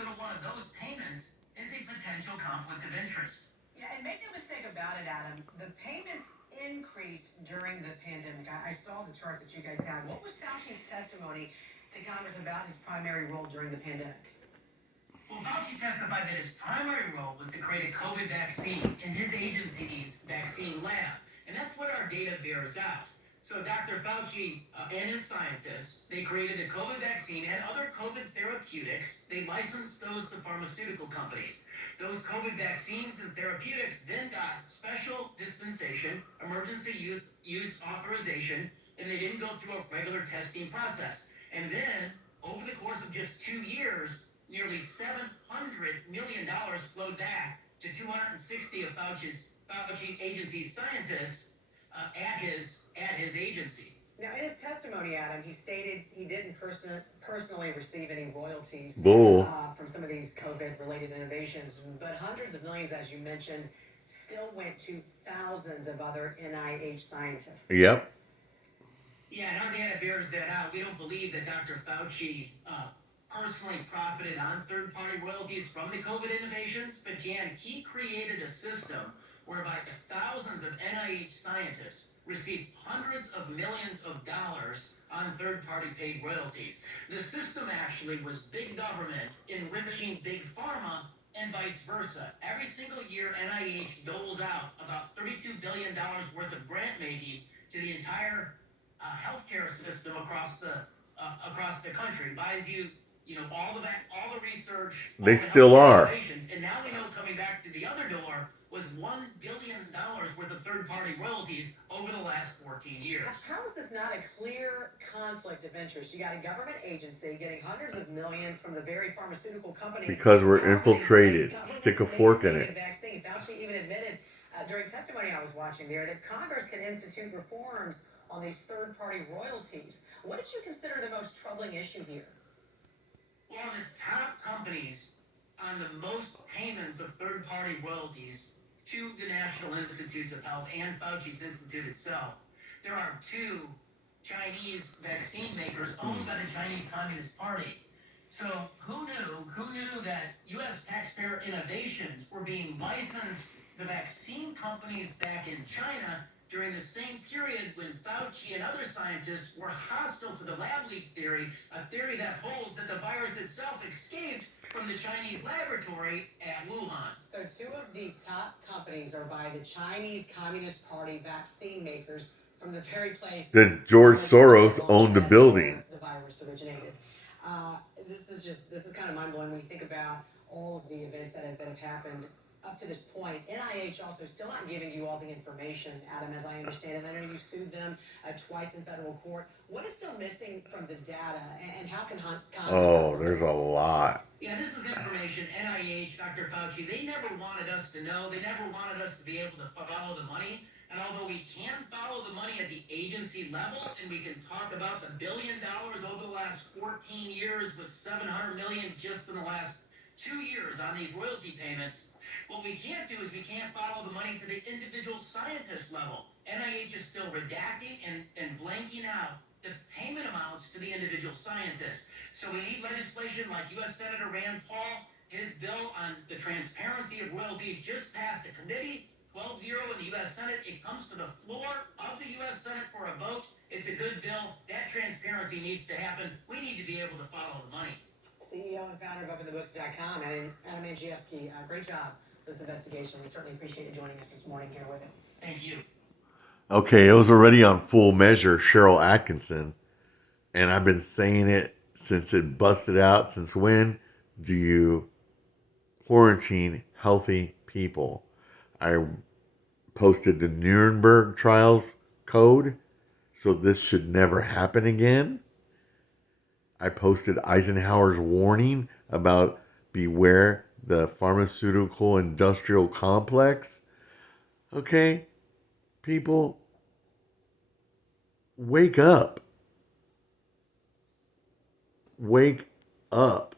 even one of those payments is a potential conflict of interest. Yeah, and make no mistake about it, Adam. The payments increased during the pandemic. I saw the chart that you guys had. What was Fauci's testimony to Congress about his primary role during the pandemic? Well, Fauci testified that his primary role was to create a COVID vaccine in his agency's vaccine lab. And that's what our data bears out. So Dr. Fauci and his scientists, they created a COVID vaccine and other COVID therapeutics. They licensed those to pharmaceutical companies. Those COVID vaccines and therapeutics then got special dispensation, emergency use authorization, and they didn't go through a regular testing process. And then, over the course of just 2 years, nearly $700 million flowed back to 260 of Fauci agency scientists at his agency. Now, in his testimony, Adam, he stated he didn't personally receive any royalties from some of these COVID-related innovations, but hundreds of millions, as you mentioned, still went to thousands of other NIH scientists. Yep. Yeah, and our data bears that out. We don't believe that Dr. Fauci personally profited on third-party royalties from the COVID innovations, but Jan, he created a system whereby thousands of NIH scientists received hundreds of millions of dollars on third-party paid royalties. The system actually was big government enriching big pharma and vice versa. Every single year, NIH doles out about $32 billion worth of grant making to the entire healthcare system across the country. Buys you all the research. They still are. And now we know coming back to the other door was $1 billion worth of third-party royalties over the last 14 years. How is this not a clear conflict of interest? You got a government agency getting hundreds of millions from the very pharmaceutical companies. Because we're infiltrated. Stick a fork in it. Vaccine. Fauci even admitted during testimony I was watching there that Congress can institute reforms on these third-party royalties. What did you consider the most troubling issue here? Well, the top companies on the most payments of third-party royalties to the National Institutes of Health and Fauci's Institute itself, there are two Chinese vaccine makers owned by the Chinese Communist Party. So who knew that U.S. taxpayer innovations were being licensed to vaccine companies back in China during the same period when Fauci and other scientists were hostile to the lab leak theory, a theory that holds that the virus itself escaped from the Chinese laboratory at Wuhan. So two of the top companies are by the Chinese Communist Party vaccine makers from the very place that George Soros owned the building. The virus originated. This is kind of mind-blowing when you think about all of the events that have happened up to this point. NIH also still not giving you all the information, Adam, as I understand it. I know you sued them twice in federal court. What is still missing from the data, and how can Congress... Oh, there's a lot. Yeah, this is information NIH, Dr. Fauci, they never wanted us to know. They never wanted us to be able to follow the money. And although we can follow the money at the agency level, and we can talk about the $1 billion over the last 14 years with $700 million just in the last 2 years on these royalty payments, what we can't do is we can't follow the money to the individual scientist level. NIH is still redacting and blanking out the payment amounts to the individual scientists. So we need legislation like U.S. Senator Rand Paul. His bill on the transparency of royalties just passed the committee, 12-0 in the U.S. Senate. It comes to the floor of the U.S. Senate for a vote. It's a good bill. That transparency needs to happen. We need to be able to follow the money. CEO and founder of OpenTheBooks.com, Adam Andrzejewski, great job this investigation. We certainly appreciate you joining us this morning here with it. Thank you. Okay, it was already on Full Measure, Cheryl Atkinson, and I've been saying it since it busted out. Since when do you quarantine healthy people? I posted the Nuremberg trials code, so this should never happen again. I posted Eisenhower's warning about beware the pharmaceutical industrial complex. Okay, people, wake up. Wake up.